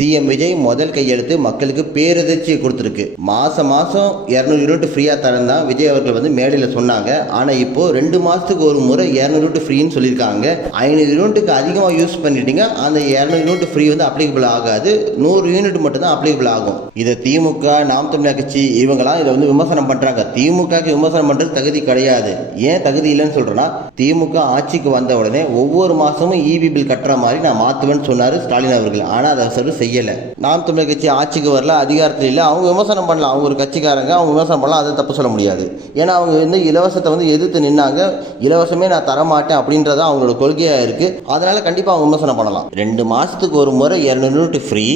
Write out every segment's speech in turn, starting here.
CM Vijay முதல் கையெழுத்து மக்களுக்கு பேரதிர்ச்சியை கொடுத்துருக்கு. மாசம் 200 யூனிட் ஃப்ரீயா தரேன் தான் விஜய் அவர்கள் வந்து மேடையில் சொன்னாங்க. ஆனா இப்போ 2 மாசத்துக்கு ஒரு முறை 200 யூனிட் ஃப்ரீன்னு சொல்லியிருக்காங்க. 500 யூனிட்டுக்கு அதிகமாக யூஸ் பண்ணிட்டீங்க, அந்த 200 யூனிட் ஃப்ரீ வந்து அப்ளிகபிள் ஆகாது, 100 யூனிட் மட்டும் தான் அப்ளிகபிள் ஆகும். இதை திமுக, நாம் தமிழர் கட்சி இவங்கெல்லாம் இதை வந்து விமர்சனம் பண்றாங்க. திமுகக்கு விமர்சனம் பண்றது தகுதி கிடையாது. ஏன் தகுதி இல்லைன்னு சொல்றேன்னா, திமுக ஆட்சிக்கு வந்த உடனே ஒவ்வொரு மாசமும் இபி பில் கட்டுற மாதிரி நான் மாத்துவேன்னு சொன்னாரு ஸ்டாலின் அவர்கள். ஆனா அதை சொல்லி செய்யல. நாம் தமிழர் கட்சி ஆட்சிக்கு வரல, அதிகாரத்தில் இல்லை, அவங்க விமர்சனம் பண்ணலாம். அவங்க ஒரு கட்சிக்காரங்க, அவங்க விமர்சனம் பண்ணலாம், அதை தப்பு சொல்ல முடியாது. ஏன்னா அவங்க வந்து இலவசத்தை வந்து எதிர்த்து நின்னாங்க. இலவசமே நான் தரமாட்டேன் அப்படின்றத அவங்களோட கொள்கையா இருக்கு. அதனால கண்டிப்பா அவங்க விமர்சனம் பண்ணலாம். 2 மாசத்துக்கு ஒரு முறை 200 யூனிட் ஃப்ரீ,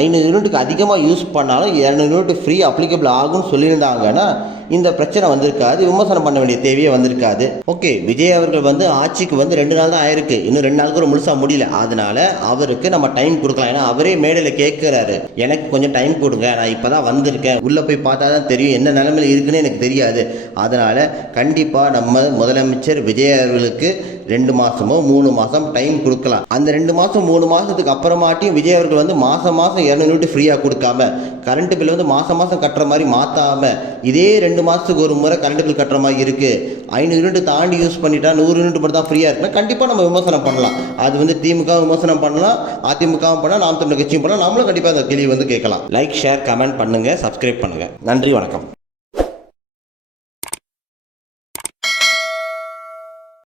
500 யூனிட்டுக்கு அதிகமாக யூஸ் பண்ணாலும் 200 யூனிட் ஃப்ரீ அப்ளிகபிள் ஆகும்னு சொல்லியிருந்தாங்கன்னா இந்த பிரச்சனை வந்திருக்காது, விமர்சனம் பண்ண வேண்டிய தேவையே வந்திருக்காது. ஓகே, விஜய் அவர்கள் வந்து ஆட்சிக்கு வந்து 2 நாள் தான் ஆயிருக்கு, இன்னும் 2 நாள் கூட முழுசா முடியல. அதனால அவருக்கு நம்ம டைம் கொடுக்கலாம். ஏன்னா அவரே மேடையில் கேட்கிறாரு, எனக்கு கொஞ்சம் டைம் கொடுங்க, நான் இப்பதான் வந்திருக்கேன், உள்ள போய் பார்த்தா தான் தெரியும் என்ன நிலைமையில இருக்குன்னு எனக்கு தெரியாது. அதனால கண்டிப்பா நம்ம முதலமைச்சர் விஜய் அவர்களுக்கு 2 மாசமோ 3 மாசம் டைம் கொடுக்கலாம். அந்த 2 மாசம் 3 மாசத்துக்கு அப்புறமாட்டியும் விஜய் அவர்கள் வந்து மாசம் 200 யூனிட் ஃப்ரீயா கொடுக்காம, கரண்ட் பில் வந்து மாசம் கட்டுற மாதிரி மாத்தாம, இதே 2 மாசத்துக்கு ஒரு முறை கரண்ட் பில் கட்டுற மாதிரி இருக்கு, 500 யூனிட் தாண்டி யூஸ் பண்ணிட்டா 100 யூனிட் மட்டும் தான் ஃப்ரீயா இருக்குன்னா கண்டிப்பா நம்ம விமர்சனம் பண்ணலாம். அது வந்து திமுக விமர்சனம் பண்ணலாம், அதிமுக பண்ணலாம், நாம் தமிழர் கட்சியும் பண்ணலாம். நம்மளும் கண்டிப்பா அந்த கேள்வி வந்து கேட்கலாம். லைக், ஷேர், கமெண்ட் பண்ணுங்க, சப்ஸ்கிரைப் பண்ணுங்க. நன்றி, வணக்கம்.